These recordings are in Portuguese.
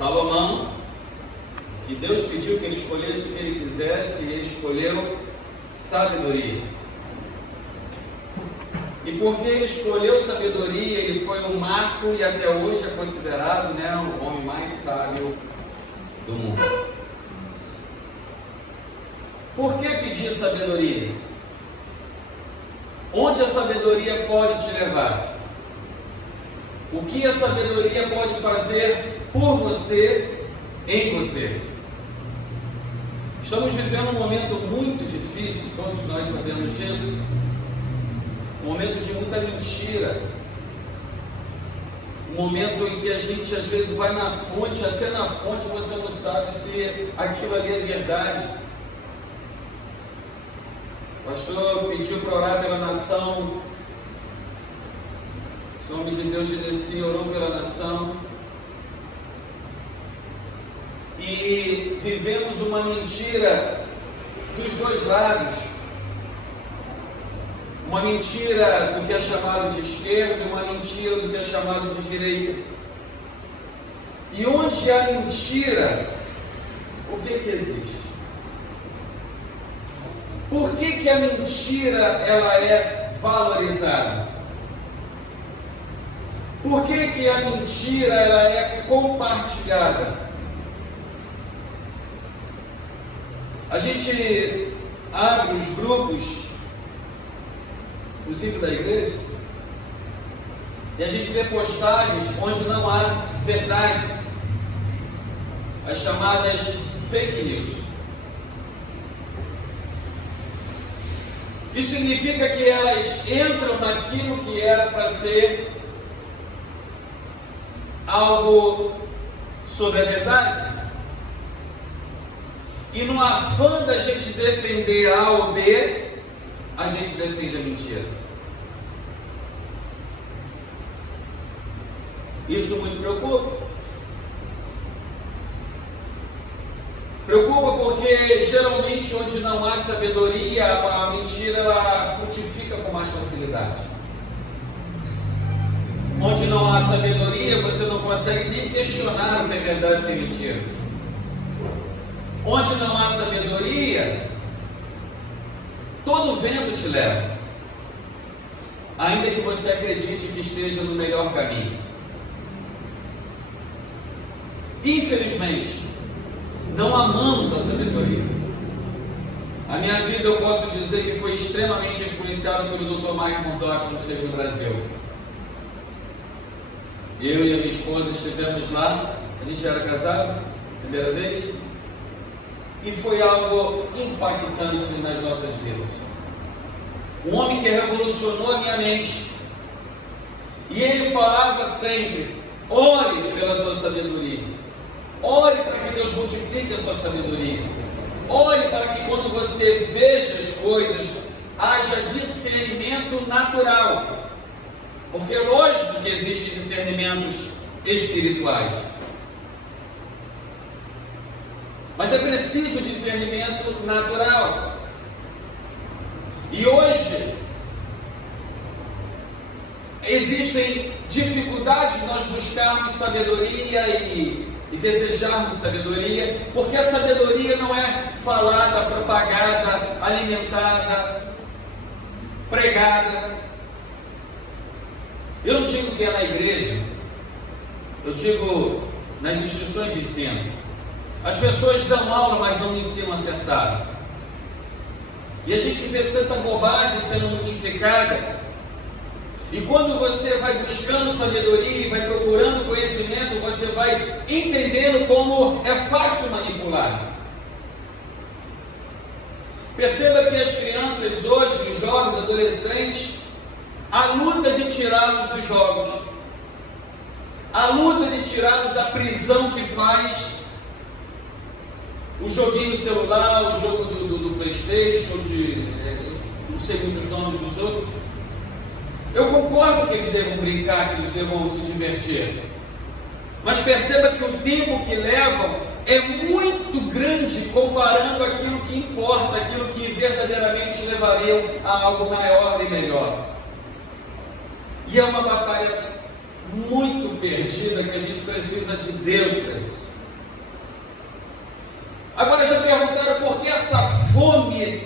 Salomão, que Deus pediu que ele escolhesse o que ele quisesse, e ele escolheu sabedoria. E porque ele escolheu sabedoria, ele foi um marco e até hoje é considerado, o homem mais sábio do mundo. Por que pedir sabedoria? Onde a sabedoria pode te levar? O que a sabedoria pode fazer por você, em você? Estamos vivendo um momento muito difícil, todos nós sabemos disso. Um momento de muita mentira. Um momento em que a gente às vezes vai na fonte, até na fonte você não sabe se aquilo ali é verdade. O pastor pediu para orar pela nação. O homem de Deus Genesi orou pela nação. E vivemos uma mentira dos dois lados. Uma mentira do que é chamado de esquerda e uma mentira do que é chamado de direita. E onde há mentira, o que existe? Por que a mentira ela é valorizada? Por que a mentira ela é compartilhada? A gente abre os grupos, inclusive da igreja, e a gente vê postagens onde não há verdade, as chamadas fake news. Isso significa que elas entram naquilo que era para ser algo sobre a verdade, e no afã da gente defender A ou B, a gente defende a mentira. Isso muito preocupa. Preocupa porque geralmente onde não há sabedoria, a mentira ela frutifica com mais facilidade. Onde não há sabedoria, você não consegue nem questionar o que é verdade e o que é mentira. Onde não há sabedoria, todo vento te leva, ainda que você acredite que esteja no melhor caminho. Infelizmente, não amamos a sabedoria. A minha vida eu posso dizer que foi extremamente influenciada pelo Dr. Mike Murdock quando esteve no Brasil. Eu e a minha esposa estivemos lá, a gente era casado, primeira vez, e foi algo impactante nas nossas vidas. Um homem que revolucionou a minha mente, e ele falava sempre: ore pela sua sabedoria, ore para que Deus multiplique a sua sabedoria, ore para que quando você veja as coisas, haja discernimento natural. Porque é lógico que existem discernimentos espirituais, mas é preciso discernimento natural. E hoje existem dificuldades de nós buscarmos sabedoria e desejarmos sabedoria, porque a sabedoria não é falada, propagada, alimentada, pregada. Eu não digo que é na igreja, eu digo nas instituições de ensino. As pessoas dão aula, mas não ensinam a ser sábio. E a gente vê tanta bobagem sendo multiplicada. E quando você vai buscando sabedoria e vai procurando conhecimento, você vai entendendo como é fácil manipular. Perceba que as crianças hoje, os jovens, adolescentes, a luta de tirá-los dos jogos, a luta de tirá-los da prisão que faz o joguinho no celular, o jogo do PlayStation, não sei muitos nomes dos outros. Eu concordo que eles devam brincar, que eles devam se divertir, mas perceba que o tempo que levam é muito grande comparando aquilo que importa, aquilo que verdadeiramente levaria a algo maior e melhor. E é uma batalha muito perdida que a gente precisa de Deus para isso. Agora já perguntaram por que essa fome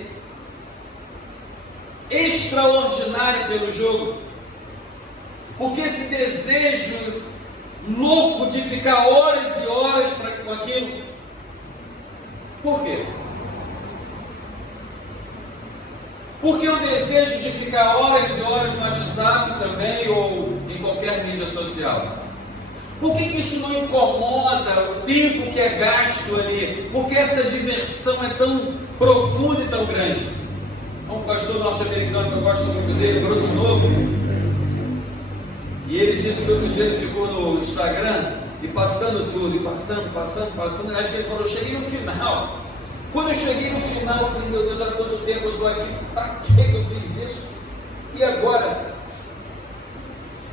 extraordinária pelo jogo? Por que esse desejo louco de ficar horas e horas com aquilo? Por quê? Porque o desejo de ficar horas e horas no WhatsApp também, ou em qualquer mídia social? Por que isso não incomoda o tempo que é gasto ali? Por que essa diversão é tão profunda e tão grande? Um pastor norte-americano que eu gosto muito dele, Bruno Novo, e ele disse que outro dia ele ficou no Instagram e passando tudo, e passando, acho que ele falou, eu cheguei no final. Quando eu cheguei no final, eu falei, meu Deus, olha quanto tempo eu estou aqui, para que eu fiz isso? E agora?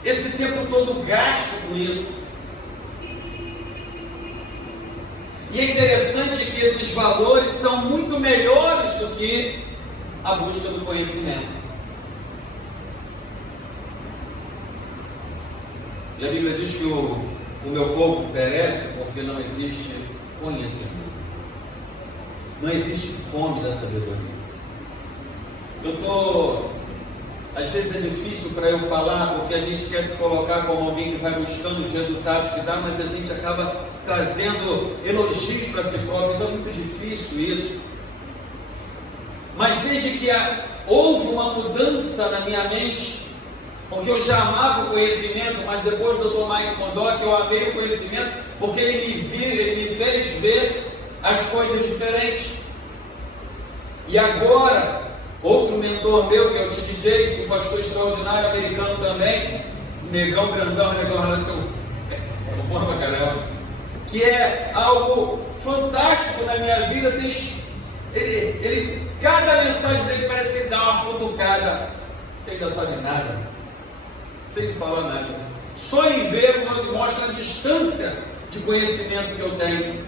Esse tempo todo gasto com isso. E é interessante que esses valores são muito melhores do que a busca do conhecimento. E a Bíblia diz que o meu povo perece porque não existe conhecimento. Não existe fome da sabedoria. Às vezes é difícil para eu falar, porque a gente quer se colocar como alguém que vai buscando os resultados que dá, mas a gente acaba trazendo elogios para si próprio, então é muito difícil isso. Mas desde que houve uma mudança na minha mente, porque eu já amava o conhecimento, mas depois do Dr. Mike Mondoc eu amei o conhecimento, porque ele me fez ver as coisas diferentes. E agora, outro mentor meu, que é o T.D. Jakes, um pastor extraordinário americano também, negão grandão, bom pra caramba, que é algo fantástico na minha vida. Cada mensagem dele parece que ele dá uma futucada, você ainda sabe nada, sem falar nada, só em ver mostra a distância de conhecimento que eu tenho.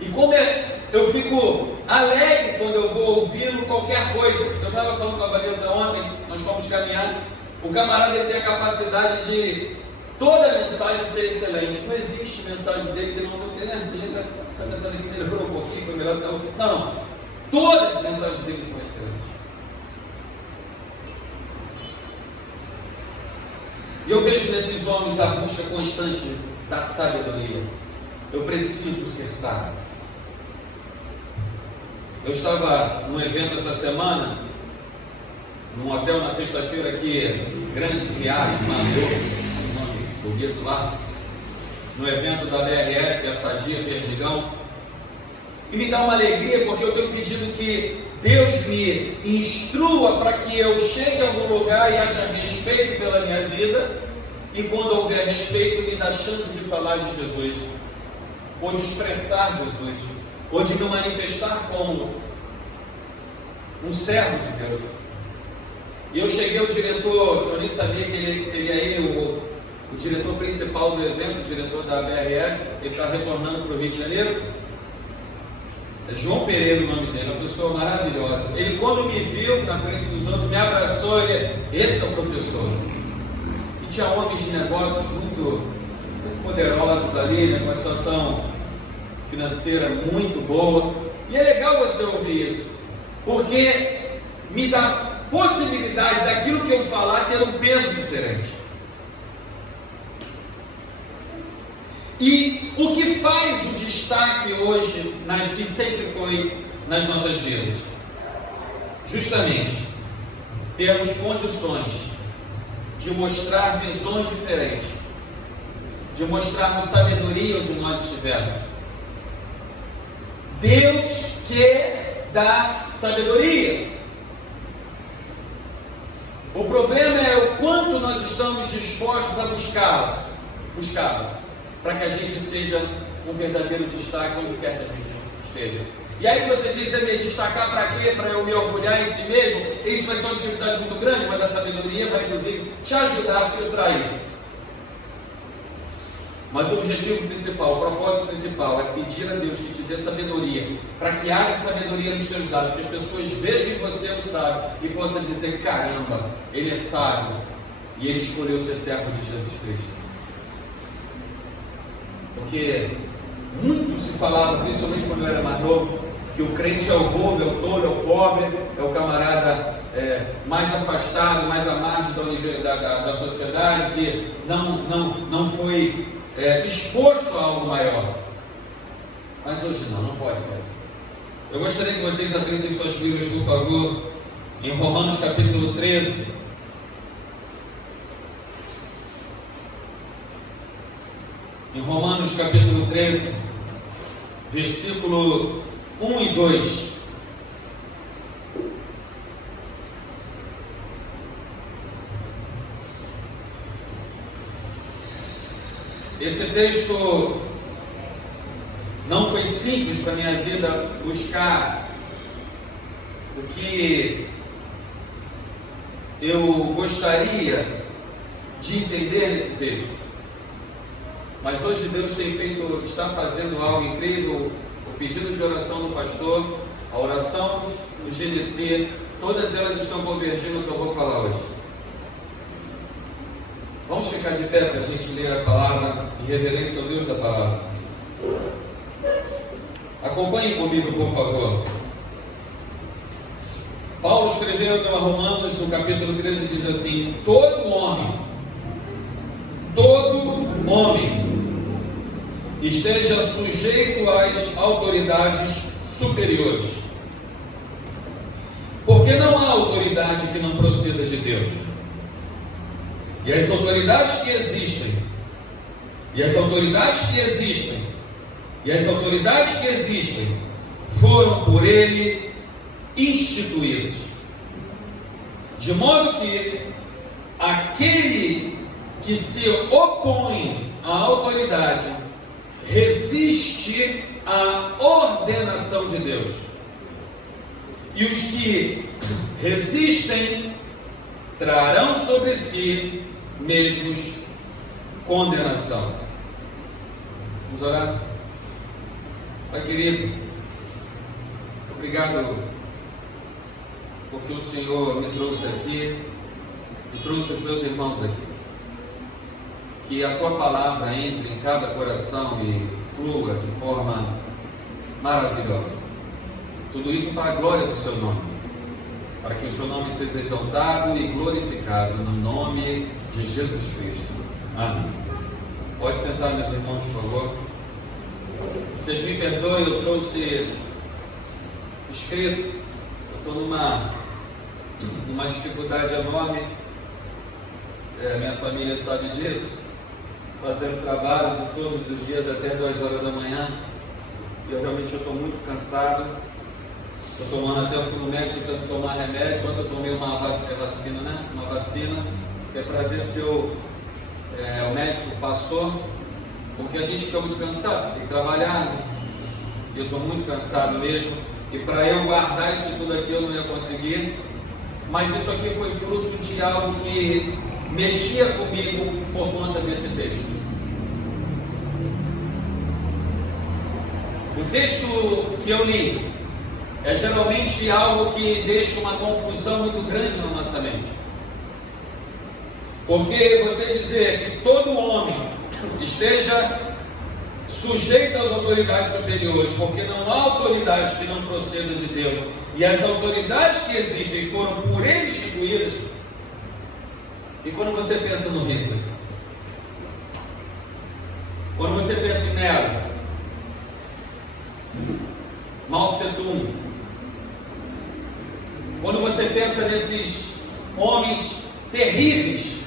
E como eu fico alegre quando eu vou ouvindo qualquer coisa. Eu estava falando com a Vanessa ontem, nós fomos caminhar, o camarada ele tem a capacidade de toda a mensagem ser excelente. Não existe mensagem dele que não tem, né? Essa mensagem aqui melhorou um pouquinho, foi melhor que a outra. Não, todas as mensagens dele são excelentes. E eu vejo nesses homens a busca constante da sabedoria. Eu preciso ser sábio. Eu estava num evento essa semana, num hotel na sexta-feira aqui, Grande Viagem, um nome bonito lá, no evento da BRF, que é a Sadia Perdigão, e me dá uma alegria, porque eu tenho pedido que Deus me instrua para que eu chegue a algum lugar e haja respeito pela minha vida, e quando houver respeito, me dá chance de falar de Jesus, ou de expressar Jesus, ou de me manifestar como um servo de Deus. E eu cheguei ao diretor, eu nem sabia que ele seria ele, o diretor principal do evento, o diretor da BRF, ele está retornando para o Rio de Janeiro. É João Pereira o nome dele, uma pessoa maravilhosa. Ele, quando me viu na frente dos outros, me abraçou, esse é o professor. E tinha homens de negócios muito poderosos ali, né, com uma situação financeira muito boa. E é legal você ouvir isso, porque me dá possibilidade daquilo que eu falar ter um peso diferente. E o que faz o destaque hoje, e sempre foi nas nossas vidas? Justamente, termos condições de mostrar visões diferentes, de mostrarmos sabedoria onde nós estivermos. Deus quer dar sabedoria. O problema é o quanto nós estamos dispostos a buscá-la, para que a gente seja um verdadeiro destaque onde quer que a gente esteja. E aí você diz, me destacar para quê? Para eu me orgulhar em si mesmo? Isso vai ser uma dificuldade muito grande, mas a sabedoria vai inclusive te ajudar a filtrar isso. Mas o objetivo principal, o propósito principal é pedir a Deus que te dê sabedoria, para que haja sabedoria nos teus dados, que as pessoas vejam em você o sábio e possam dizer, caramba, ele é sábio e ele escolheu ser servo de Jesus Cristo. Porque Muito se falava, principalmente quando eu era mais novo, que o crente é o bobo, é o tolo, é o pobre, é o camarada mais afastado, mais à margem da sociedade, que não foi exposto a algo maior. Mas hoje não pode ser assim. Eu gostaria que vocês abrissem suas Bíblias, por favor, em Romanos capítulo 13. Em Romanos capítulo 13, versículo 1 e 2. Esse texto não foi simples para a minha vida buscar o que eu gostaria de entender nesse texto. Mas hoje Deus está fazendo algo incrível. O pedido de oração do pastor, a oração do GDC, todas elas estão convergindo no que eu vou falar hoje. Vamos ficar de pé para a gente ler a palavra em reverência ao Deus da palavra. Acompanhem comigo, por favor. Paulo escreveu para Romanos, no capítulo 13, diz assim: todo homem esteja sujeito às autoridades superiores, porque não há autoridade que não proceda de Deus. E as autoridades que existem foram por ele instituídas, de modo que aquele que se opõe à autoridade resiste à ordenação de Deus, e os que resistem trarão sobre si mesmos condenação. Vamos orar? Pai querido, obrigado porque o Senhor me trouxe aqui e trouxe os meus irmãos aqui. Que a Tua palavra entre em cada coração e flua de forma maravilhosa. Tudo isso para a glória do Seu nome, para que o Seu nome seja exaltado e glorificado no nome de Jesus Cristo. Amém. Pode sentar, meus irmãos, por favor. Vocês me perdoem, eu trouxe escrito. Eu estou numa dificuldade enorme. Minha família sabe disso. Fazendo trabalhos e todos os dias até 2 horas da manhã. E eu realmente estou muito cansado. Estou tomando até o fim do médico, tentando tomar remédio. Ontem eu tomei uma vacina, que é para ver se o médico passou, porque a gente fica muito cansado, tem que trabalhar, e eu estou muito cansado mesmo, e para eu guardar isso tudo aqui eu não ia conseguir, mas isso aqui foi fruto de algo que mexia comigo por conta desse texto. O texto que eu li é geralmente algo que deixa uma confusão muito grande na nossa mente. Porque você dizer que todo homem esteja sujeito às autoridades superiores, porque não há autoridade que não proceda de Deus, e as autoridades que existem foram por ele instituídas. E quando você pensa no Hitler, quando você pensa em Nero, Mao Tse Tung, quando você pensa nesses homens terríveis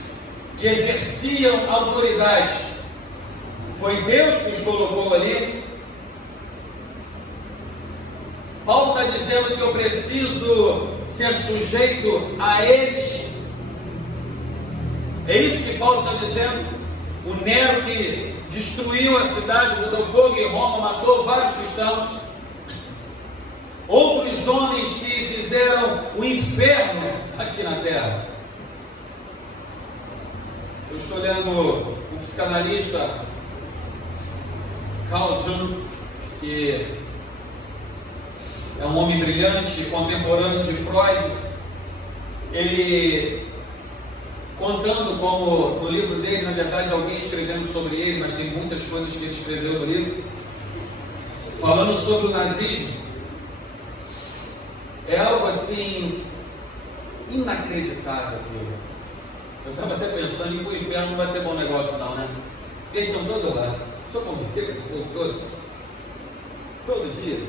que exerciam autoridade, foi Deus que os colocou ali. Paulo está dizendo que eu preciso ser sujeito a eles. É isso que Paulo está dizendo. O Nero que destruiu a cidade, botou fogo em Roma, matou vários cristãos. Outros homens que fizeram o inferno aqui na terra. Eu estou lendo um psicanalista, Carl Jung, que é um homem brilhante, contemporâneo de Freud. Ele contando como no livro dele, na verdade alguém escrevendo sobre ele, mas tem muitas coisas que ele escreveu no livro. falando sobre o nazismo, é algo assim inacreditável aquilo. Eu estava até pensando em que o inferno não vai ser bom negócio não, né? Eles estão todos lá. Só conviver com esse povo todo dia,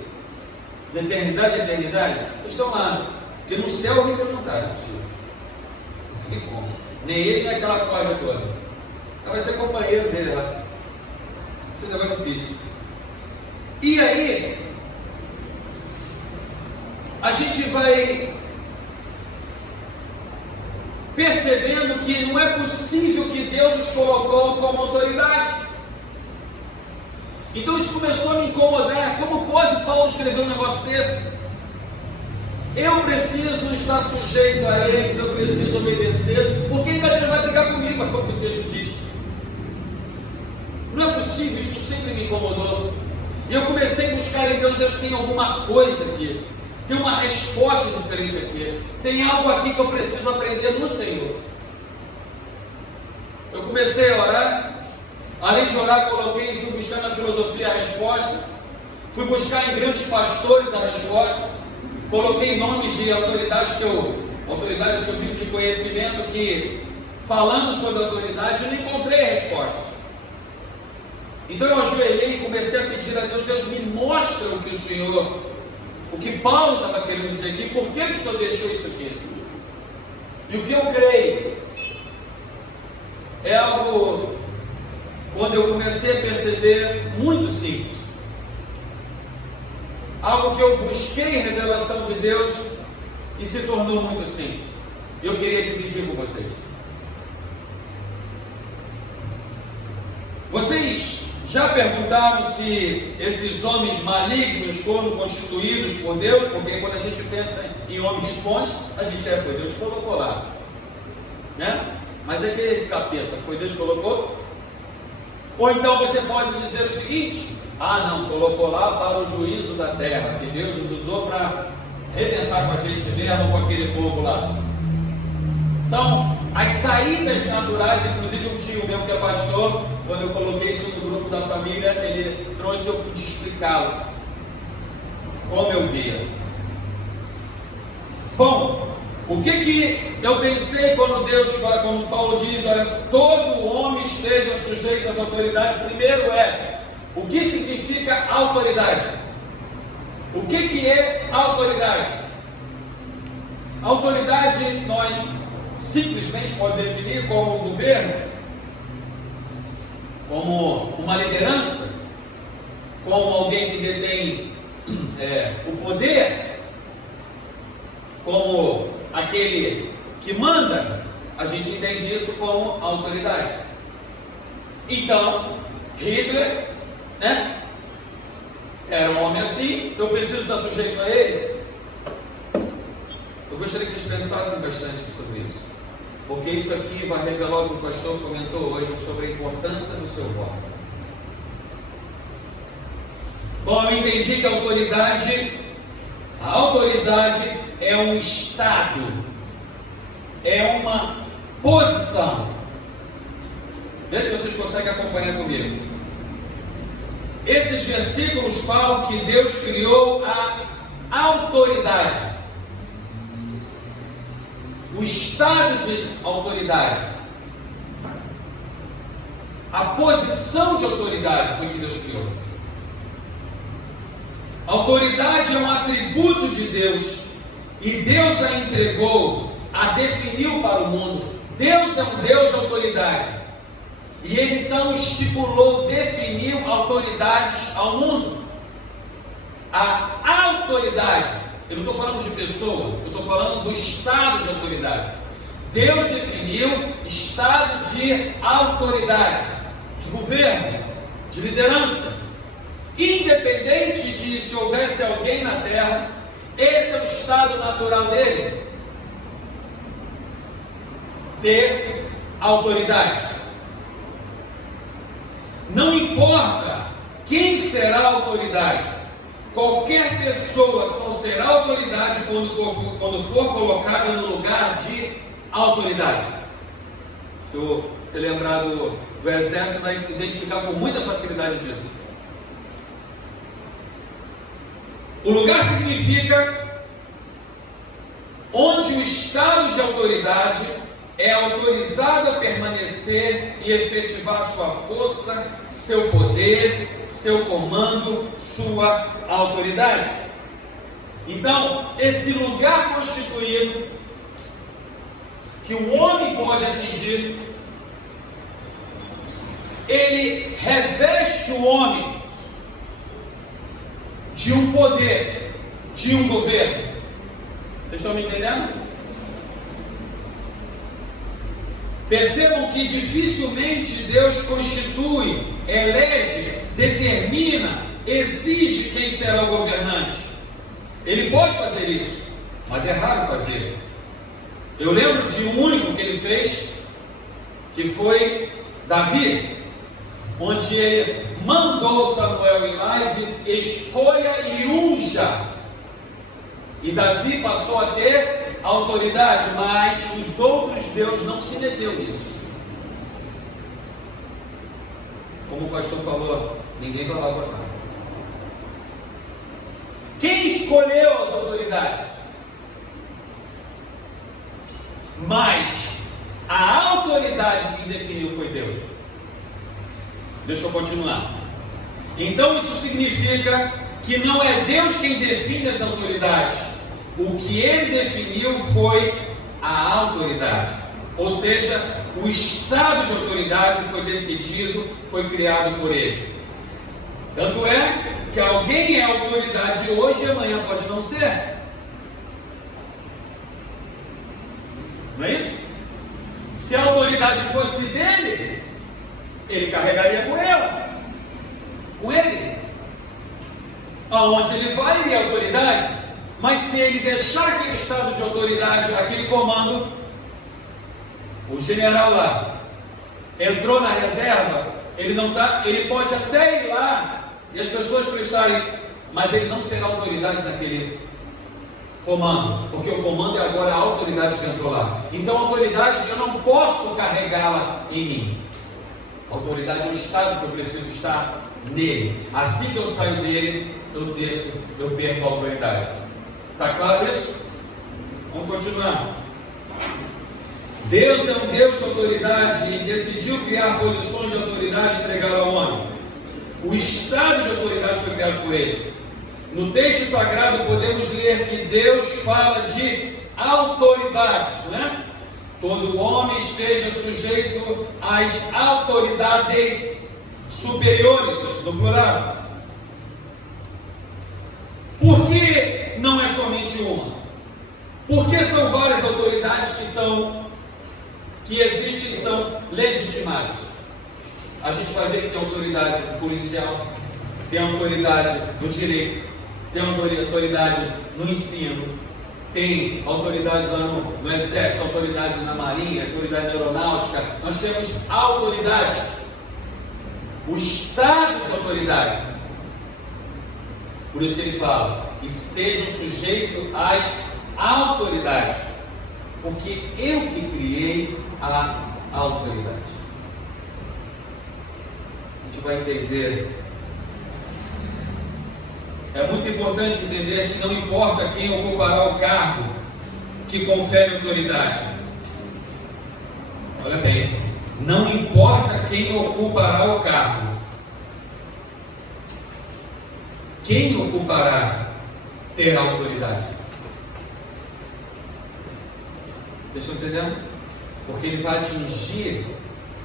de eternidade a eternidade, eles estão lá. Porque no céu o Hitler não está, não é possível. Não tem como. Nem ele, nem aquela coisa toda. Ela vai ser companheiro dele lá. Isso ainda vai difícil. E aí, a gente vai percebendo que não é possível que Deus os colocou como autoridade. Então isso começou a me incomodar. Como pode Paulo escrever um negócio desse? Eu preciso estar sujeito a eles, eu preciso obedecer, porque ainda Deus vai brigar comigo, é o que o texto diz. Não é possível, isso sempre me incomodou. E eu comecei a buscar em Deus, Deus tem alguma coisa aqui, tem uma resposta diferente aqui, tem algo aqui que eu preciso aprender no Senhor. Eu comecei a orar, além de orar, coloquei e fui buscar na filosofia a resposta, fui buscar em grandes pastores a resposta, coloquei nomes de autoridades que eu digo de conhecimento, que falando sobre autoridade, eu não encontrei a resposta. Então eu ajoelhei e comecei a pedir a Deus, Deus me mostra o que Paulo estava querendo dizer aqui, por que o Senhor deixou isso aqui? E o que eu creio é algo, quando eu comecei a perceber, muito simples. Algo que eu busquei em revelação de Deus e se tornou muito simples. Eu queria dividir com vocês. Vocês já perguntaram se esses homens malignos foram constituídos por Deus? Porque quando a gente pensa em homem responde, a gente foi Deus que colocou lá, né? Mas é aquele capeta, foi Deus que colocou? Ou então você pode dizer o seguinte: ah não, colocou lá para o juízo da terra, que Deus os usou para arrebentar com a gente mesmo, com aquele povo lá. São as saídas naturais. Inclusive um tio meu que é pastor, quando eu coloquei isso no grupo da família, ele trouxe, eu pude explicá-lo como eu via. Bom, o que eu pensei quando Paulo diz, olha, todo homem esteja sujeito às autoridades? Primeiro o que significa autoridade? O que é autoridade? Autoridade nós simplesmente podemos definir como um governo, como uma liderança, como alguém que detém o poder, como aquele que manda. A gente entende isso como autoridade. Então, Hitler, né, era um homem assim, eu preciso estar sujeito a ele. Eu gostaria que vocês pensassem bastante sobre isso, porque isso aqui vai revelar o que o pastor comentou hoje sobre a importância do seu voto. Bom, eu entendi que a autoridade é um estado, é uma posição. Vê se vocês conseguem acompanhar comigo. Esses versículos falam que Deus criou a autoridade, o estado de autoridade, a posição de autoridade foi que Deus criou. Autoridade é um atributo de Deus, e Deus a entregou, a definiu para o mundo. Deus é um Deus de autoridade, e Ele então estipulou, definiu autoridades ao mundo. A autoridade, eu não estou falando de pessoa, eu estou falando do estado de autoridade. Deus definiu estado de autoridade, de governo, de liderança. Independente de se houvesse alguém na terra, esse é o estado natural dele, ter autoridade. Não importa quem será a autoridade, qualquer pessoa só será autoridade quando for colocada no lugar de autoridade. Se você lembrar do exército, vai identificar com muita facilidade disso. O lugar significa onde o estado de autoridade é autorizado a permanecer e efetivar sua força, seu poder, seu comando, sua autoridade. Então, esse lugar constituído que o homem pode atingir, ele reveste o homem de um poder, de um governo. Vocês estão me entendendo? Percebam que dificilmente Deus constitui, elege, determina, exige quem será o governante. Ele pode fazer isso, mas é raro fazer. Eu lembro de um único que ele fez, que foi Davi, onde ele mandou Samuel ir lá e disse: escolha e unja. E Davi passou a ter autoridade, mas os outros Deus não se meteu nisso. Como o pastor falou, ninguém falava nada. Quem escolheu as autoridades? Mas a autoridade que definiu foi Deus. Deixa eu continuar. Então isso significa que não é Deus quem define as autoridades. O que ele definiu foi a autoridade. Ou seja, o estado de autoridade foi decidido, foi criado por ele. Tanto é que alguém é autoridade hoje e amanhã pode não ser. Não é isso? Se a autoridade fosse dele, ele carregaria com ele. Aonde ele vai, ele é autoridade. Mas se ele deixar aquele estado de autoridade, aquele comando, o general lá entrou na reserva, ele não tá, ele pode até ir lá e as pessoas prestarem, mas ele não será autoridade daquele comando, porque o comando é agora a autoridade que entrou lá. Então a autoridade eu não posso carregá-la em mim. A autoridade é um estado que eu preciso estar nele. Assim que eu saio dele, eu perco a autoridade. Está claro isso? Vamos continuar. Deus é um Deus de autoridade e decidiu criar posições de autoridade e entregar ao homem. O estado de autoridade foi criado por ele. No texto sagrado podemos ler que Deus fala de autoridades, né? Todo homem esteja sujeito às autoridades superiores, no plural. Por que não é somente uma? Porque são várias autoridades que existem e são legitimadas. A gente vai ver que tem autoridade policial, tem autoridade no direito, tem autoridade no ensino, tem autoridade lá no exército, autoridade na marinha, autoridade na aeronáutica. Nós temos autoridade, o estado de autoridade. Por isso que ele fala: estejam sujeitos às autoridades, porque eu que criei a autoridade. A gente vai entender. É muito importante entender que não importa quem ocupará o cargo que confere autoridade. Olha bem, não importa quem ocupará o cargo. Quem ocupará terá autoridade. Vocês estão entendendo? Porque ele vai atingir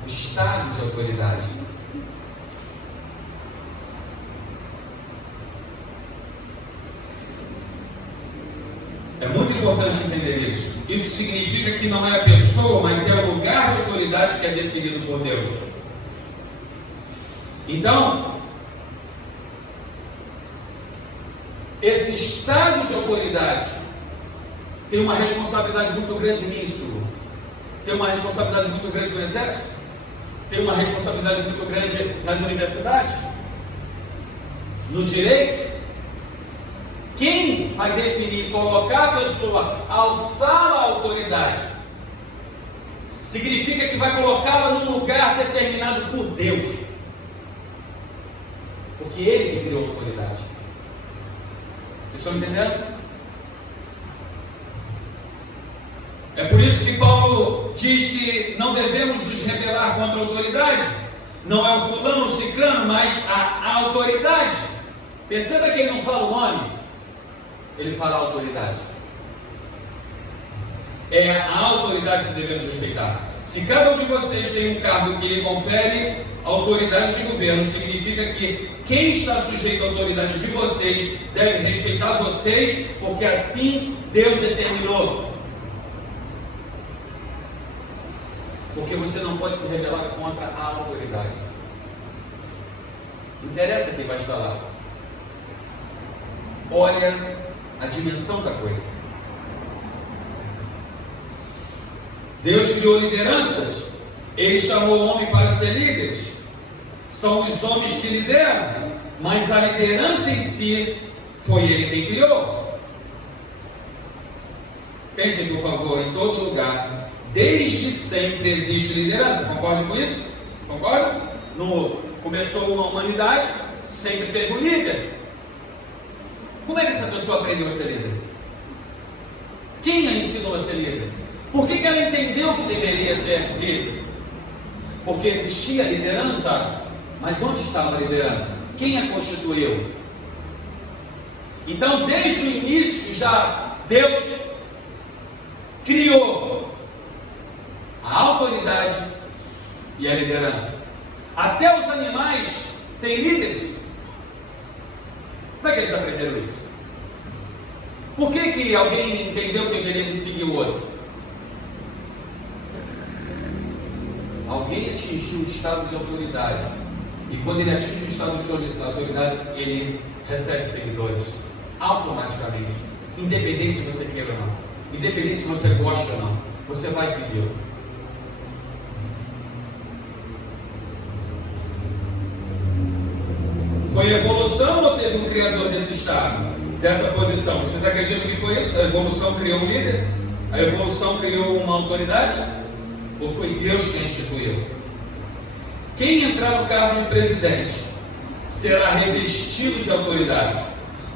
o estado de autoridade. É muito importante entender isso. Isso significa que não é a pessoa, mas é o lugar de autoridade que é definido por Deus. Então, esse estado de autoridade tem uma responsabilidade muito grande nisso. Tem uma responsabilidade muito grande no exército. Tem uma responsabilidade muito grande nas universidades. No direito. Quem vai definir, colocar a pessoa, alçá-la à autoridade, significa que vai colocá-la num lugar determinado por Deus. Porque Ele que criou a autoridade. Estão entendendo? É por isso que Paulo diz que não devemos nos rebelar contra a autoridade. Não é o fulano ou o ciclano, mas a autoridade. Perceba que ele não fala o nome, ele fala a autoridade. É a autoridade que devemos respeitar. Se cada um de vocês tem um cargo que lhe confere autoridade de governo, significa que quem está sujeito à autoridade de vocês deve respeitar vocês, porque assim Deus determinou. Porque você não pode se rebelar contra a autoridade. Não interessa quem vai estar lá. Olha a dimensão da coisa. Deus criou lideranças. Ele chamou o homem para ser líderes. São os homens que lideram, mas a liderança em si foi ele quem criou. Pensem, por favor, em todo lugar, desde sempre existe liderança. Concordam com isso? Concordam? Começou uma humanidade, sempre teve um líder. Como é que essa pessoa aprendeu a ser líder? Quem a ensinou a ser líder? Por que ela entendeu que deveria ser líder? Porque existia liderança, mas onde estava a liderança? Quem a constituiu? Então, desde o início, já Deus criou a autoridade e a liderança. Até os animais têm líderes. Como é que eles aprenderam isso? Por que alguém entendeu que deveria seguir o outro? Alguém atingiu o estado de autoridade. E quando ele atinge o estado de autoridade, ele recebe seguidores. Automaticamente. Independente se você queira ou não. Independente se você gosta ou não. Você vai segui-lo. Foi evolução ou teve um criador desse estado? Dessa posição? Vocês acreditam que foi isso? A evolução criou um líder? A evolução criou uma autoridade? Ou foi Deus quem instituiu? Quem entrar no cargo de presidente será revestido de autoridade.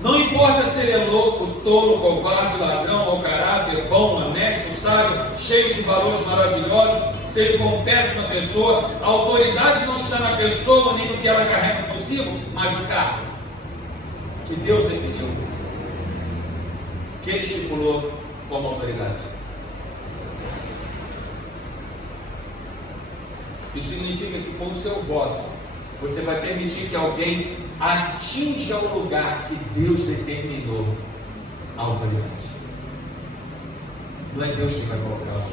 Não importa se ele é louco, tolo, covarde, ladrão, mau caráter, bom, honesto, sábio, cheio de valores maravilhosos, se ele for uma péssima pessoa, a autoridade não está na pessoa nem no que ela carrega consigo, mas no cargo que Deus definiu, que ele estipulou como autoridade. Isso significa que com o seu voto, você vai permitir que alguém atinja o lugar que Deus determinou a autoridade. Não é Deus que vai colocar lá.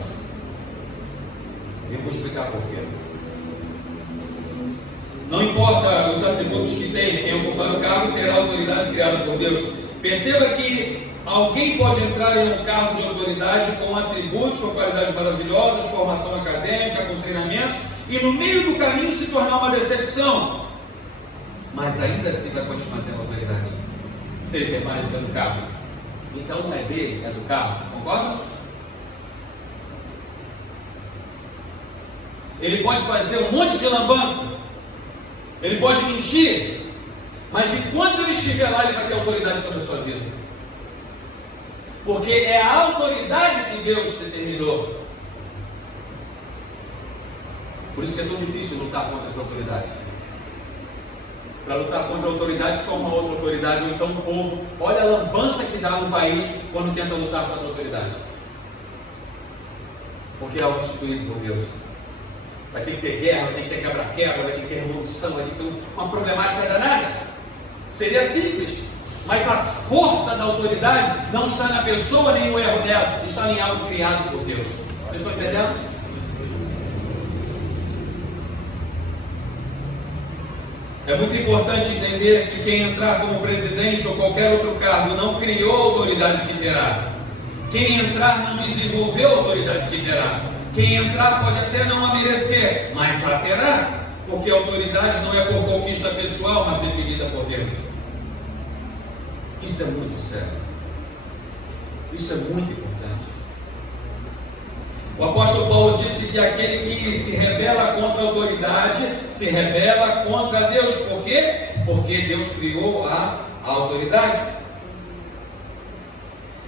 Eu vou explicar por quê. Não importa os atributos que tem, quem ocupar o cargo terá a autoridade criada por Deus. Perceba que alguém pode entrar em um cargo de autoridade com atributos, com qualidades maravilhosas, formação acadêmica, com treinamentos, e no meio do caminho se tornar uma decepção, mas ainda assim vai continuar tendo autoridade, se ele permanecer no cargo. Então não é dele, é do cargo, concorda? Ele pode fazer um monte de lambança, ele pode mentir, mas enquanto ele estiver lá, ele vai ter autoridade sobre a sua vida, porque é a autoridade que Deus determinou. Por isso que é tão difícil lutar contra as autoridades. Para lutar contra a autoridade, só uma outra autoridade, ou então um povo. Olha a lambança que dá no país quando tenta lutar contra a autoridade. Porque é algo instituído por Deus. Vai ter que ter guerra, vai ter que ter quebra-quebra, vai ter que ter revolução, vai ter que ter uma problemática danada. Seria simples, mas a força da autoridade não está na pessoa nem no erro dela, está em algo criado por Deus. Vocês estão entendendo? É muito importante entender que quem entrar como presidente ou qualquer outro cargo não criou a autoridade que terá. Quem entrar não desenvolveu a autoridade que terá. Quem entrar pode até não a merecer, mas a terá, porque a autoridade não é por conquista pessoal, mas definida por Deus. Isso é muito sério. Isso é muito importante. O apóstolo Paulo disse que aquele que se rebela contra a autoridade, se rebela contra Deus. Por quê? Porque Deus criou a autoridade.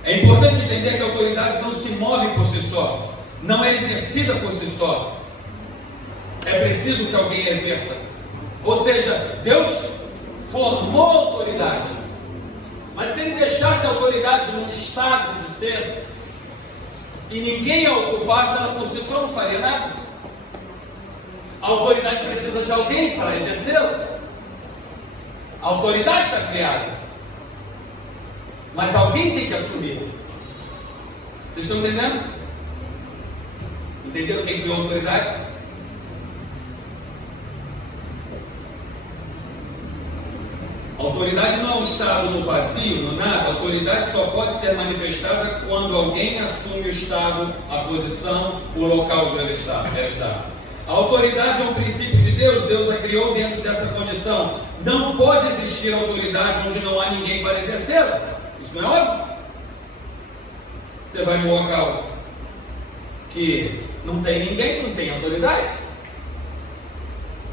É importante entender que a autoridade não se move por si só, não é exercida por si só. É preciso que alguém exerça. Ou seja, Deus formou a autoridade, mas se Ele deixasse a autoridade num estado de ser e ninguém a ocupasse, ela por si só não faria nada. A autoridade precisa de alguém para exercê-la. A autoridade está criada, mas alguém tem que assumir. Vocês estão entendendo? Entenderam quem criou a autoridade? A autoridade não é um estado no vazio, no nada. A autoridade só pode ser manifestada quando alguém assume o estado, a posição, o local onde ela está. A autoridade é um princípio de Deus. Deus a criou dentro dessa condição. Não pode existir autoridade onde não há ninguém para exercê-la. Isso não é óbvio? Você vai num local que não tem ninguém, não tem autoridade.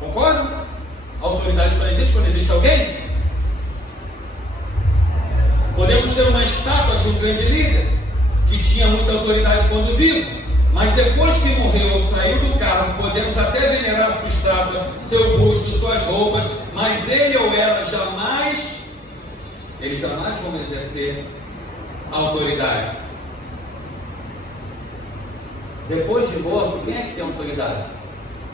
Concorda? A autoridade só existe quando existe alguém. Podemos ter uma estátua de um grande líder que tinha muita autoridade quando vivo, mas depois que morreu ou saiu do cargo, podemos até venerar sua estátua, seu busto, suas roupas, mas ele ou ela jamais vão exercer a autoridade. Depois de morto, quem é que tem autoridade?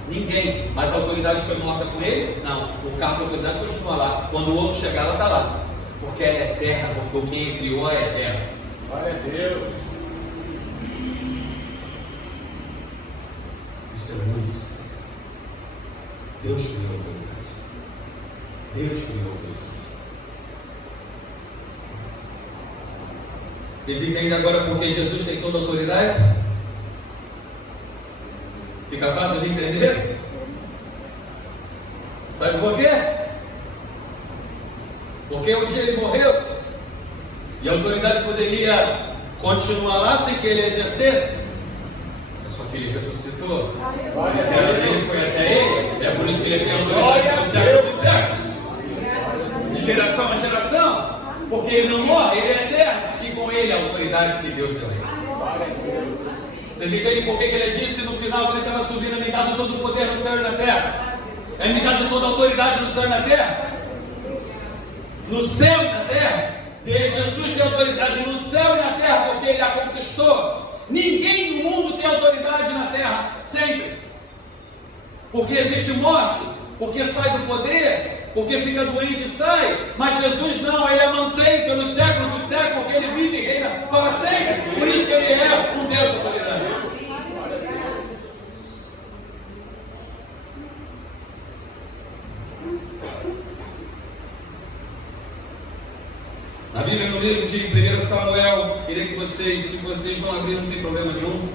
Ninguém. Mas a autoridade foi morta com ele? Não. O cargo de autoridade continua lá. Quando o outro chegar, ela está lá. Porque ela é eterna, porque quem criou é eterno. Glória a Deus. Isso é muito sério. Deus criou a autoridade. Deus criou a autoridade. Vocês entendem agora porque Jesus tem toda a autoridade? Fica fácil de entender? Sabe por quê? Porque um dia ele morreu e a autoridade poderia continuar lá sem que ele exercesse. É só que ele ressuscitou. Ele foi até ele. É por isso que ele tem autoridade do século dos séculos, de geração a geração. Porque ele não morre, ele é eterno. E com ele a autoridade que Deus deu a ele. Vocês entendem por que ele disse no final, quando ele estava subindo: me dado todo o poder no céu e na terra? É me dado toda a autoridade no céu e na terra? No céu e na terra, Jesus tem autoridade no céu e na terra, porque ele a conquistou. Ninguém no mundo tem autoridade na terra, sempre. Porque existe morte, porque sai do poder, porque fica doente e sai. Mas Jesus não, ele a mantém pelo século dos séculos, porque ele vive e reina para sempre. Por isso que ele é um Deus de autoridade. Na Bíblia, no livro de 1 Samuel, queria que vocês, se vocês vão abrir, não tem problema nenhum.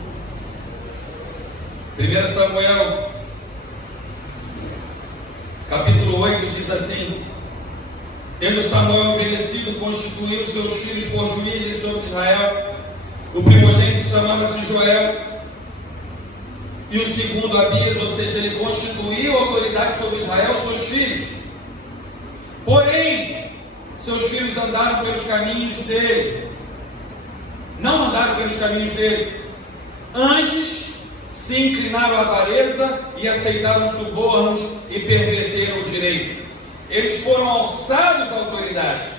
1 Samuel, capítulo 8, diz assim: tendo Samuel envelhecido, constituiu seus filhos por juízes sobre Israel. O primogênito chamava-se Joel, e o segundo Abias, ou seja, ele constituiu autoridade sobre Israel, seus filhos. Porém, seus filhos andaram pelos caminhos dele, não andaram pelos caminhos dele, antes se inclinaram à avareza e aceitaram subornos e perverteram o direito. Eles foram alçados à autoridade.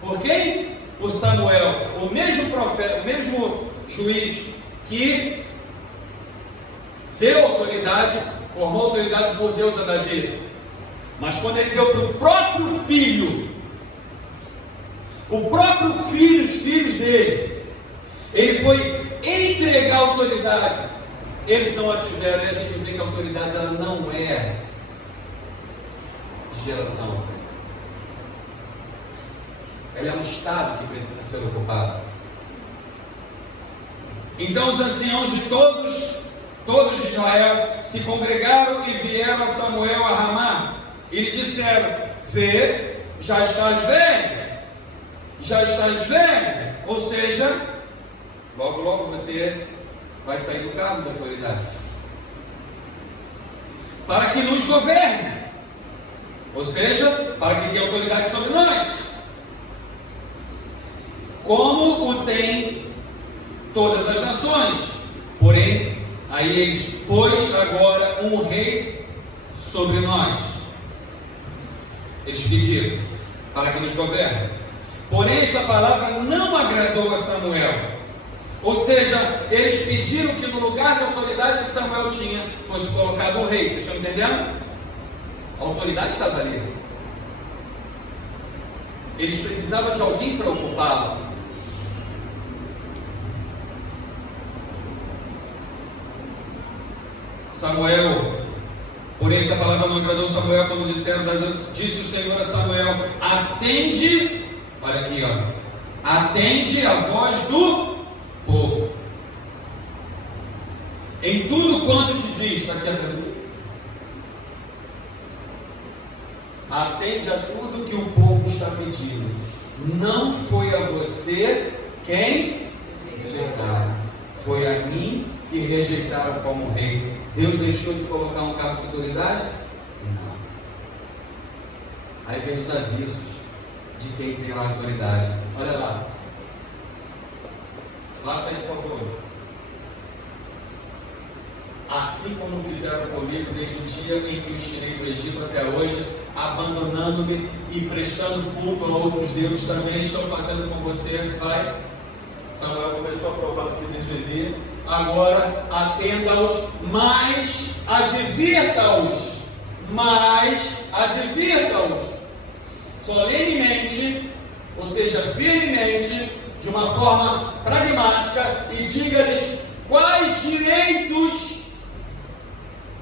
Por quem? Por Samuel, o mesmo profeta, o mesmo juiz que deu autoridade, formou autoridade por Deus a Davi. Mas quando ele deu para o próprio filho, os filhos dele, ele foi entregar a autoridade. Eles não a tiveram, e a gente vê que a autoridade ela não é de geração. Ela é um estado que precisa ser ocupado. Então os anciãos de todos de Israel se congregaram e vieram a Samuel a Ramá. E lhe disseram: vê, já estás velho. Já estás velho, ou seja, logo você vai sair do cargo da autoridade, para que nos governe, ou seja, para que tenha autoridade sobre nós. como o tem todas as nações. Porém, a eles pôs agora um rei sobre nós. Eles pediram para que nos governe. Porém, esta palavra não agradou a Samuel. Ou seja, eles pediram que no lugar de autoridade que Samuel tinha, fosse colocado um rei. Vocês estão entendendo? A autoridade estava ali. Eles precisavam de alguém para ocupá-la. Samuel, porém esta palavra não agradou Samuel quando disseram das antes, disse o Senhor a Samuel: atende, olha aqui, ó, atende a voz do povo em tudo quanto te diz. Está aqui atrás. Atende a tudo que o povo está pedindo. Não foi a você quem rejeitaram, foi a mim que rejeitaram como rei. Deus deixou de colocar um cargo de autoridade? Não. Aí vem os avisos de quem tem a autoridade. Olha lá. Passa aí, por favor. Assim como fizeram comigo desde o dia em que os tirei do Egito até hoje, abandonando-me e prestando culto a outros deuses, também estão fazendo com você. Vai. Samuel começou a provar o que eles deviam. Agora atenda-os, mas advirta-os, solenemente, ou seja, firmemente, de uma forma pragmática, e diga-lhes quais direitos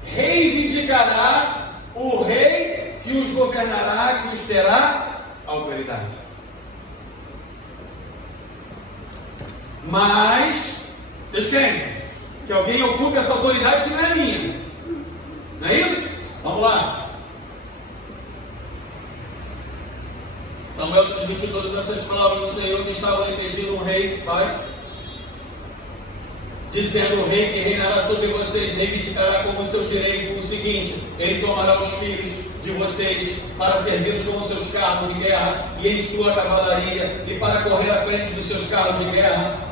reivindicará o rei que os governará, que os terá autoridade. Mas vocês querem que alguém ocupe essa autoridade que não é minha, não é isso? Vamos lá. Samuel transmitiu todas essas palavras do Senhor que estava lhe pedindo um rei, vai, dizendo: o rei que reinará sobre vocês reivindicará como seu direito o seguinte: ele tomará os filhos de vocês para servi-los como seus carros de guerra e em sua cavalaria, e para correr à frente dos seus carros de guerra.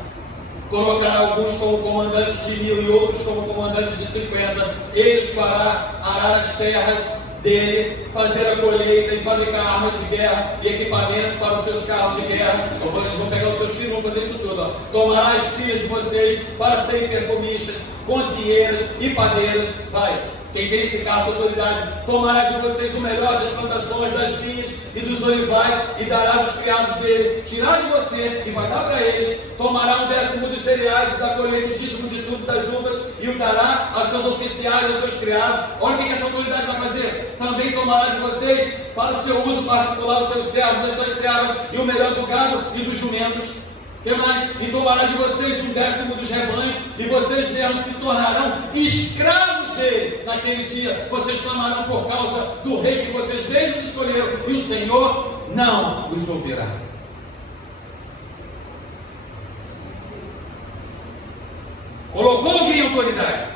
Colocará alguns como comandantes de 1000 e outros como comandantes de 50. Eles fará arar as terras dele, fazer a colheita e fabricar armas de guerra e equipamentos para os seus carros de guerra. Eles vão pegar os seus filhos e vão fazer isso tudo. Ó. Tomará as filhas de vocês para serem perfumistas, cozinheiras e padeiras. Vai. Quem tem esse cargo de autoridade tomará de vocês o melhor das plantações, das vinhas e dos olivais e dará dos criados dele. Tirá de você e vai dar para eles. Tomará 1/10 dos cereais da colheita, o dízimo de tudo das uvas e o dará a seus oficiais, aos seus criados. Olha o que essa autoridade vai fazer. Também tomará de vocês para o seu uso particular os seus servos, as suas servas e o melhor do gado e dos jumentos. O que mais? E tomará de vocês 1/10 dos rebanhos e vocês mesmos se tornarão escravos dele. Naquele dia vocês clamarão por causa do rei que vocês mesmos escolheram e o Senhor não os ouvirá. Colocou alguém em autoridade,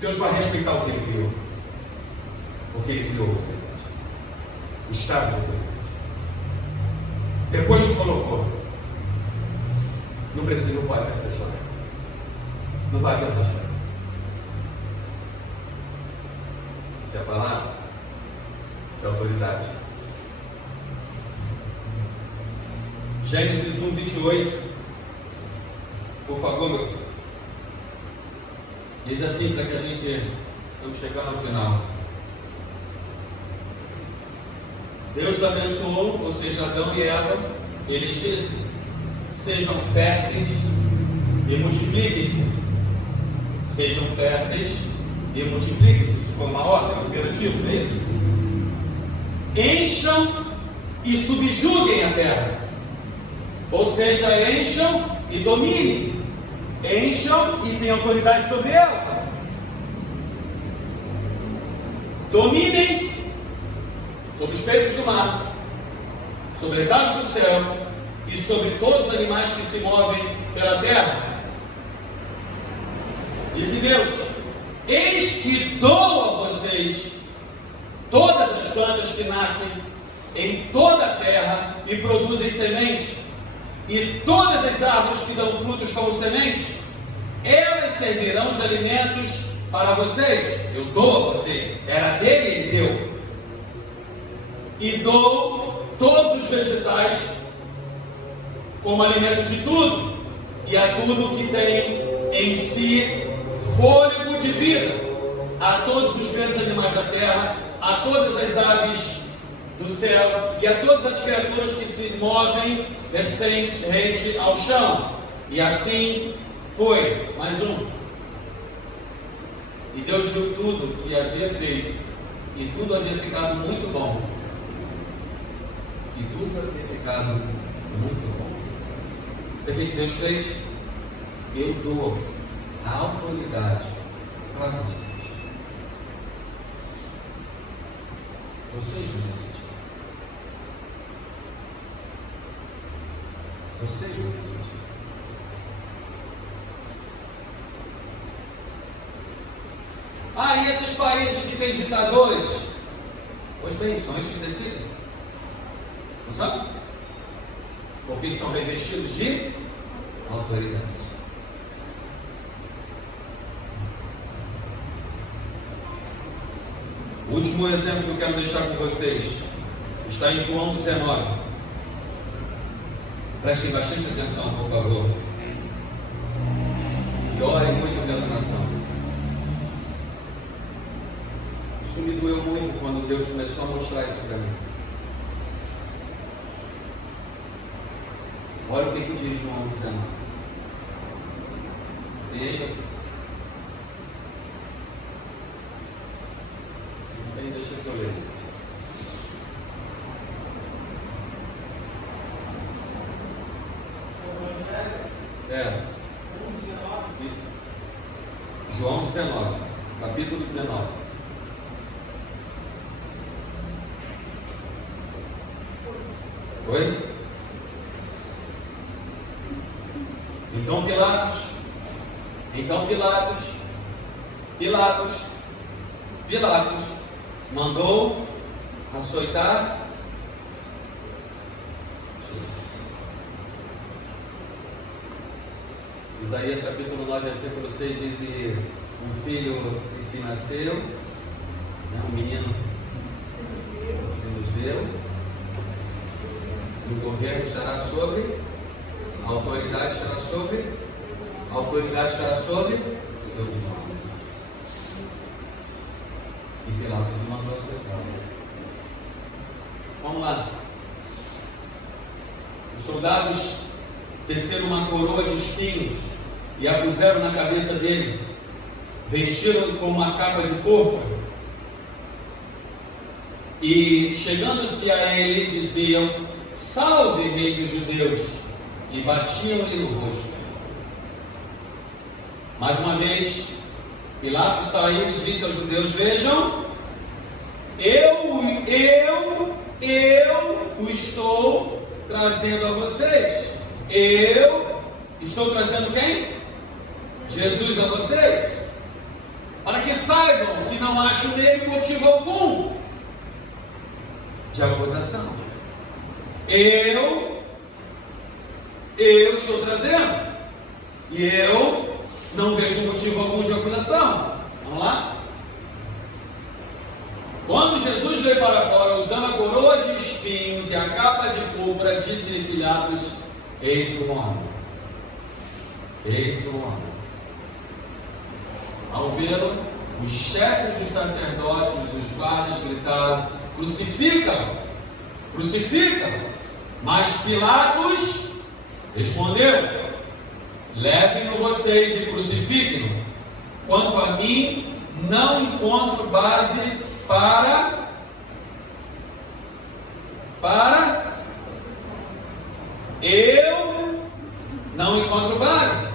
Deus vai respeitar o que ele criou, porque ele criou a autoridade, o estado da autoridade. Depois que colocou, não precisa, não pode essa história, não vai adiantar a história. Isso é a palavra, isso é a autoridade. Gênesis 1:28, por favor, meu filho. Diz assim, para que a gente estamos chegando ao final. Deus abençoou, ou seja, Adão e Eva. Ele disse: sejam férteis e multipliquem-se. Sejam férteis e multipliquem-se. Isso foi uma ordem, um imperativo, não é isso? Encham e subjuguem a terra. Ou seja, encham e dominem. Encham e tenham autoridade sobre ela. Dominem sobre os peixes do mar, sobre as aves do céu e sobre todos os animais que se movem pela terra. Disse Deus: eis que dou a vocês todas as plantas que nascem em toda a terra e produzem semente, E todas as árvores que dão frutos como semente, elas servirão de alimentos para vocês. Eu dou a vocês. Era dele, ele deu. E dou todos os vegetais como alimento de tudo, e a tudo que tem em si fôlego de vida, a todos os grandes animais da terra, a todas as aves do céu e a todas as criaturas que se movem rente ao chão. E assim foi. Mais um. E Deus viu tudo que havia feito, e tudo havia ficado muito bom. E tudo havia ficado muito bom. Sabe o que Deus fez? Eu dou a autoridade para vocês. Vocês vão decidir. Vocês vão decidir. Ah, e esses países que têm ditadores? Pois bem, são eles que decidem. Não sabe? Porque eles são revestidos de autoridade. O último exemplo que eu quero deixar com vocês está em João 19. Prestem bastante atenção, por favor. E orem muito a minha oração. Isso me doeu muito quando Deus começou a mostrar isso para mim. Olha o que diz João 19. E aí, deixa eu ler. João 19, capítulo 19. Oi? Então Pilatos mandou açoitar Isaías capítulo 9, versículo 6 diz: e um filho se nasceu, um menino se nos deu, e o governo estará sobre, a autoridade estará sobre seus ombros. E Pilatos se mandou aceitar. Vamos lá. Os soldados teceram uma coroa de espinhos e a puseram na cabeça dele, vestiram com uma capa de púrpura, e chegando-se a ele diziam: salve, rei dos judeus, e batiam-lhe no rosto. Mais uma vez Pilatos saiu e disse aos judeus: vejam, eu o estou trazendo a vocês. Eu estou trazendo quem? Jesus a vocês, para que saibam que não acho nele motivo algum de acusação. Eu estou trazendo, e eu não vejo motivo algum de acusação. Vamos lá? Quando Jesus veio para fora, usando a coroa de espinhos e a capa de púrpura, disse-lhe Pilatos: eis o homem. Eis o homem. Ao vê-lo, os chefes dos sacerdotes e os guardas gritaram: crucifica-o! Crucifica-o! Mas Pilatos respondeu: levem-no vocês e crucifiquem-no. Quanto a mim, não encontro base para eu não encontro base.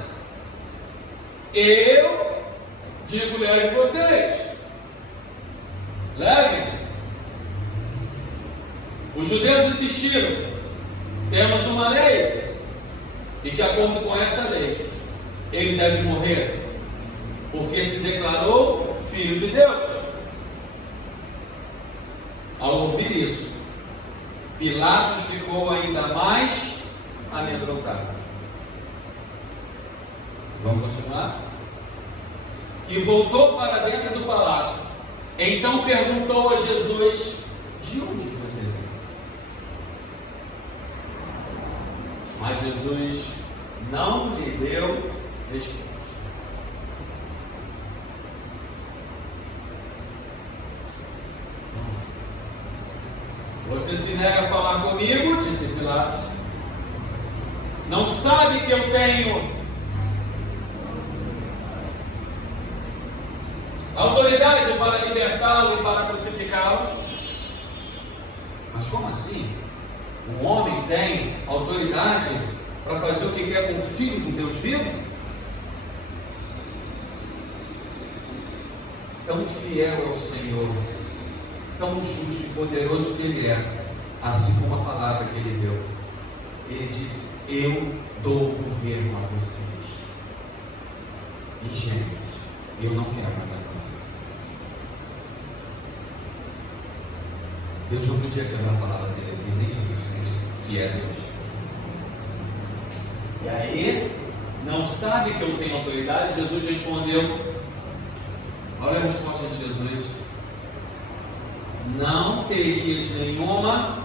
Eu digo: levem vocês. Levem. Os judeus insistiram: temos uma lei, e de acordo com essa lei, ele deve morrer, porque se declarou filho de Deus. Ao ouvir isso, Pilatos ficou ainda mais amedrontado. Vamos continuar? E voltou para dentro do palácio. Então perguntou a Jesus: de onde você veio? Mas Jesus não lhe deu resposta. Você se nega a falar comigo, disse Pilatos. Não sabe que eu tenho autoridade para libertá-lo e para crucificá-lo? Mas como assim? Um homem tem autoridade para fazer o que quer com o Filho de Deus vivo? Tão fiel ao Senhor, tão justo e poderoso que Ele é, assim como a palavra que Ele deu. Ele disse: eu dou o governo a vocês. E gente, eu não quero nada com isso. Deus não podia quebrar a palavra dele, nem Jesus Cristo, que é Deus. E aí, não sabe que eu tenho autoridade? Jesus respondeu, olha a resposta de Jesus: não terias nenhuma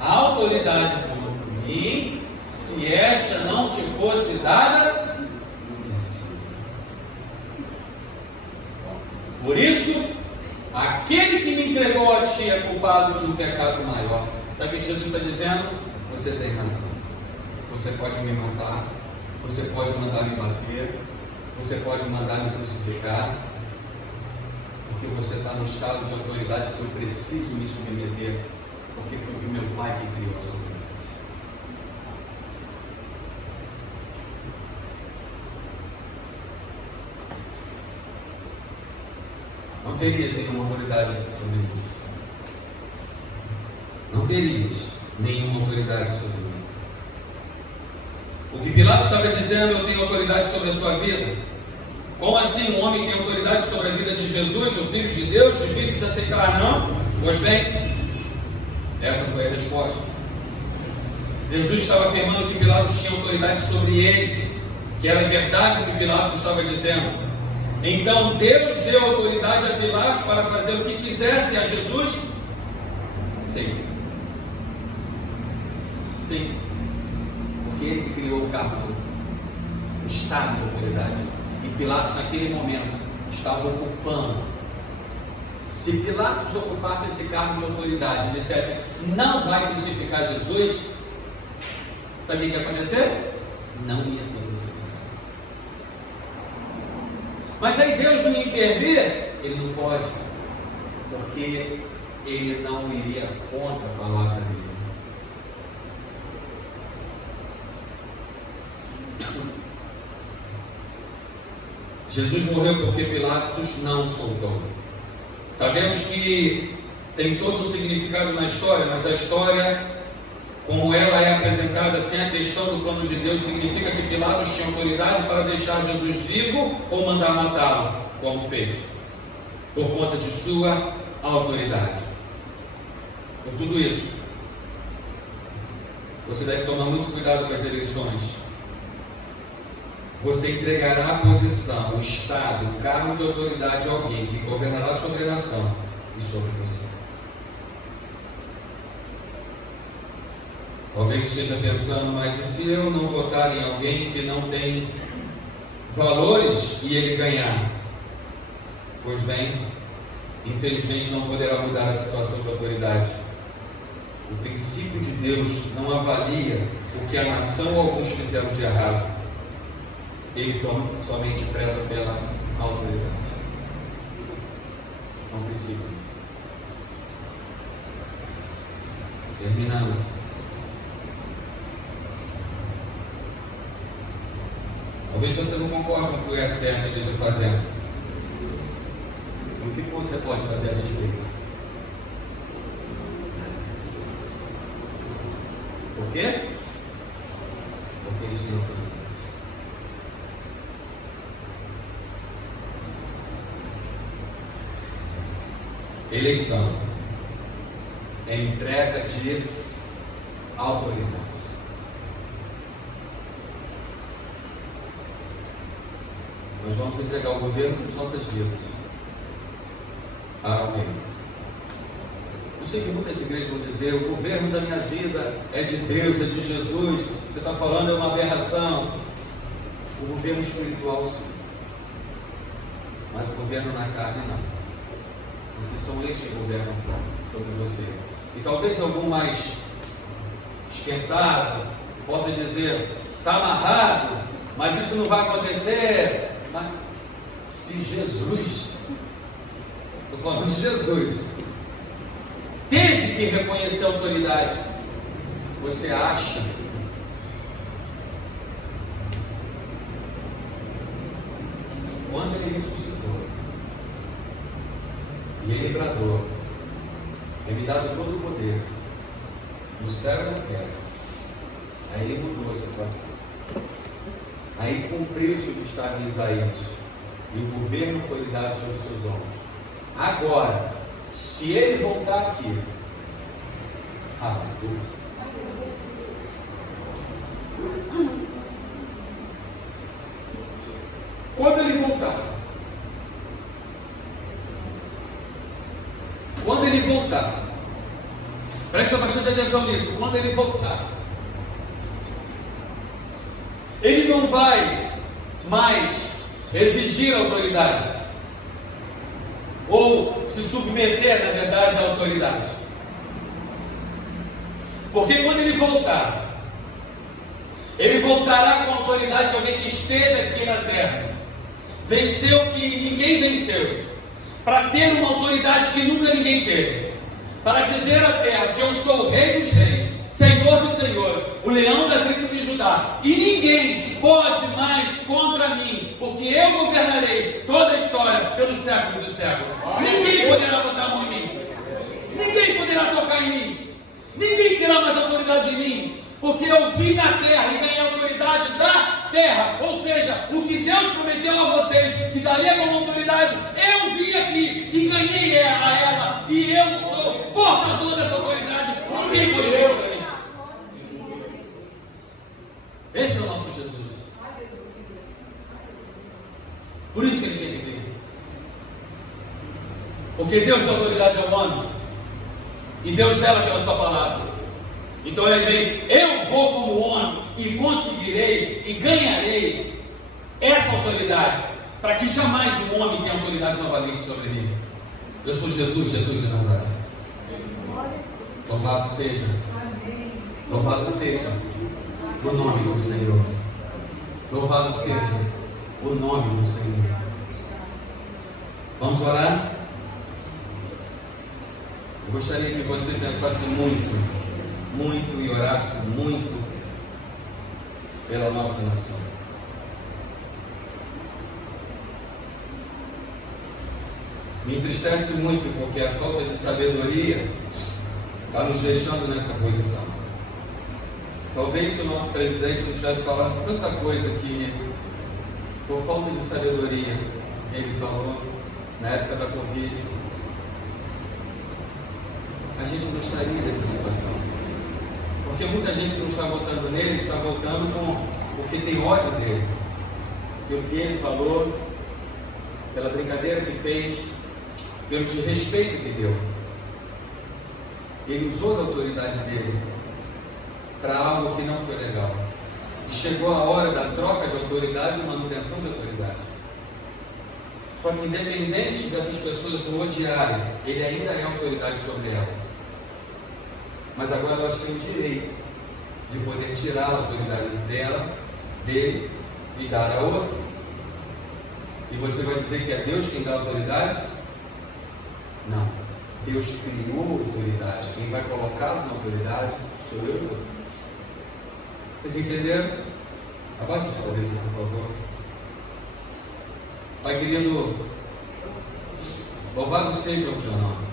autoridade por mim, se esta não te fosse dada de cima. Por isso, aquele que me entregou a ti é culpado de um pecado maior. Sabe o que Jesus está dizendo? Você tem razão. Você pode me matar, você pode mandar me bater, você pode mandar me crucificar, porque você está no estado de autoridade que eu preciso me submeter, porque foi o meu Pai que criou essa autoridade. Não terias nenhuma autoridade sobre mim. Não terias nenhuma autoridade sobre mim. O que Pilatos estava dizendo: eu tenho autoridade sobre a sua vida. Como assim um homem tem autoridade sobre a vida de Jesus, o Filho de Deus? Difícil de aceitar, não? Pois bem, essa foi a resposta. Jesus estava afirmando que Pilatos tinha autoridade sobre ele, que era verdade o que Pilatos estava dizendo. Então Deus deu autoridade a Pilatos para fazer o que quisesse a Jesus? Sim. Sim. Porque ele criou o cargo, o estado de autoridade. E Pilatos naquele momento estava ocupando. Se Pilatos ocupasse esse cargo de autoridade e dissesse: não vai crucificar Jesus, sabe o que ia acontecer? Não ia ser crucificado. Mas aí Deus não ia intervir? Ele não pode, porque ele não iria contra a palavra dele. Jesus morreu porque Pilatos não soltou. Sabemos que tem todo um significado na história, mas a história, como ela é apresentada sem a questão do plano de Deus, significa que Pilatos tinha autoridade para deixar Jesus vivo ou mandar matá-lo, como fez, por conta de sua autoridade. Por tudo isso, você deve tomar muito cuidado com as eleições. Você entregará a posição, o estado, o cargo de autoridade a alguém que governará sobre a nação e sobre você. Talvez esteja pensando: mas e se eu não votar em alguém que não tem valores e ele ganhar? Pois bem, infelizmente não poderá mudar a situação da autoridade. O princípio de Deus não avalia o que a nação ou alguns fizeram de errado. Ele somente preza pela autoridade. É um princípio. Terminando. Talvez você não concorde com o que o STF esteja fazendo. O que você pode fazer a respeito? Por quê? Porque eles têm autoridade. Eleição é entrega de autoridade. nós vamos entregar o governo das nossas vidas a alguém. Eu sei que muitas igrejas vão dizer: o governo da minha vida é de Deus, é de Jesus. Você está falando é uma aberração. O governo espiritual sim, mas o governo na carne não, porque são eles que governam sobre você. E talvez algum mais esquentado possa dizer: está amarrado, mas isso não vai acontecer. Mas se Jesus, estou falando de Jesus, teve que reconhecer a autoridade, você acha quando ele ressuscitou e ele bradou: é-me dado todo o poder no céu e na terra, aí ele mudou a situação, aí cumpriu-se o que estava em Isaías, e o governo foi lhe dado sobre os seus ombros. Agora, se ele voltar aqui, quando ele voltar, presta bastante atenção nisso. Quando ele voltar, ele não vai mais exigir autoridade, ou se submeter, na verdade, à autoridade. Porque quando ele voltar, ele voltará com a autoridade de alguém que esteve aqui na terra, venceu o que ninguém venceu, para ter uma autoridade que nunca ninguém teve, para dizer à terra que eu sou o Rei dos Reis, Senhor dos Senhores, o leão da tribo de Judá, e ninguém pode mais contra mim, porque eu governarei toda a história pelo século dos séculos. Ninguém poderá botar a mão em mim, ninguém poderá tocar em mim, ninguém terá mais autoridade em mim, porque eu vim na terra e ganhei a autoridade da terra. Ou seja, o que Deus prometeu a vocês que daria como autoridade, eu vim aqui e ganhei a ela, e eu sou portador dessa autoridade. Ninguém poderia contra mim. Esse é o nosso Jesus. Por isso que ele tinha que vir, porque Deus dá autoridade ao homem e Deus zela pela sua palavra. Então ele vem: eu vou como homem e conseguirei e ganharei essa autoridade, para que jamais o homem tenha autoridade novamente sobre mim. Eu sou Jesus, Jesus de Nazaré. Louvado seja o nome do Senhor. Louvado seja o nome do Senhor. Vamos orar? Eu gostaria que você pensasse muito e orasse muito pela nossa nação. Me entristece muito porque a falta de sabedoria está nos deixando nessa posição. Talvez se o nosso presidente não tivesse falado tanta coisa que, por falta de sabedoria, ele falou na época da Covid, a gente não estaria nessa situação. Porque muita gente não está votando nele, está votando porque tem ódio dele. Pelo que ele falou, pela brincadeira que fez, pelo desrespeito que deu. Ele usou da autoridade dele para algo que não foi legal. E chegou a hora da troca de autoridade e manutenção de autoridade. Só que independente dessas pessoas o odiarem, ele ainda é autoridade sobre ela. Mas agora elas têm o direito de poder tirar a autoridade dele e dar a outra. E você vai dizer que é Deus quem dá a autoridade? Não. Deus criou a autoridade. Quem vai colocá-lo na autoridade sou eu e você. Vocês entenderam? Abaixe a cabeça, por favor. Pai querido, louvado seja o teu nome.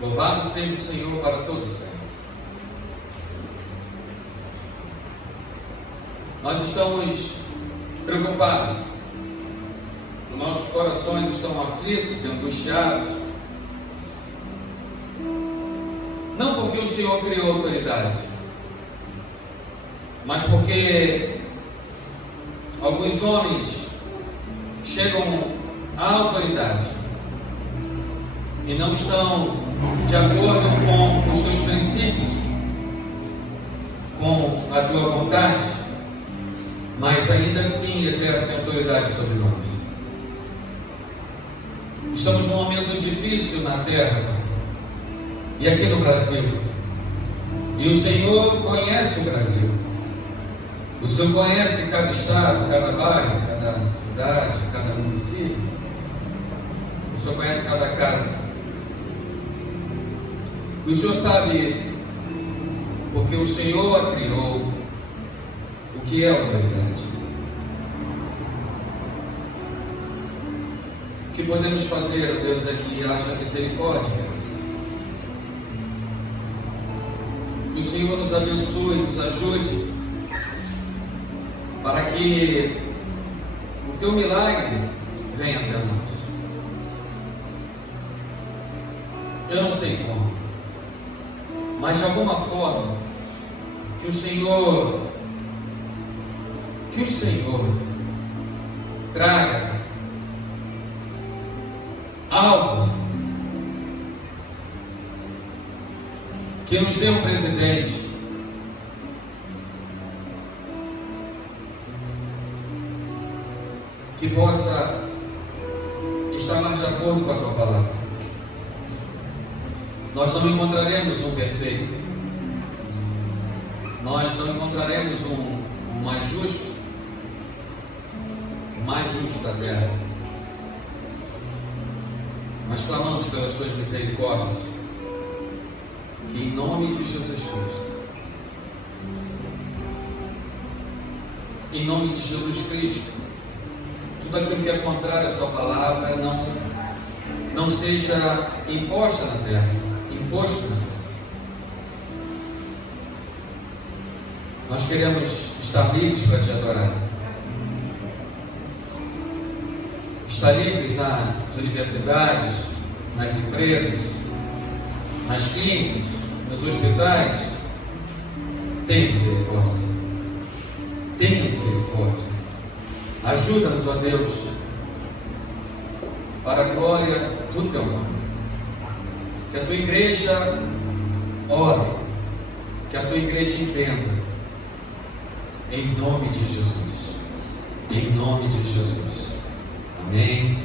Louvado seja o Senhor para todos sempre. Nós estamos preocupados. Os nossos corações estão aflitos e angustiados. Não porque o Senhor criou autoridade, mas porque alguns homens chegam à autoridade e não estão de acordo com os teus princípios, com a tua vontade, mas ainda assim exercem autoridade sobre nós. Estamos num momento difícil na terra e aqui no Brasil, e o Senhor conhece o Brasil. O Senhor conhece cada estado, cada bairro, cada cidade, cada município. O Senhor conhece cada casa. E o Senhor sabe, porque o Senhor a criou, o que é autoridade. O que podemos fazer, Deus, é que haja misericórdia. Que o Senhor nos abençoe, nos ajude, para que o teu milagre venha até nós. Eu não sei como, mas de alguma forma, que o Senhor traga algo que nos dê um presidente que possa estar mais de acordo com a tua palavra. Nós não encontraremos um perfeito, nós não encontraremos um mais justo da terra, mas clamamos pelas tuas misericórdias, que em nome de Jesus Cristo, em nome de Jesus Cristo, tudo aquilo que é contrário à sua palavra não seja imposta na terra, imposto na terra. Nós queremos estar livres para te adorar, estar livres nas universidades, nas empresas, nas clínicas, nos hospitais. Tenha misericórdia, tenha misericórdia. Ajuda-nos, ó Deus, para a glória do teu nome. Que a tua igreja ore, que a tua igreja entenda, em nome de Jesus. Em nome de Jesus. Amém.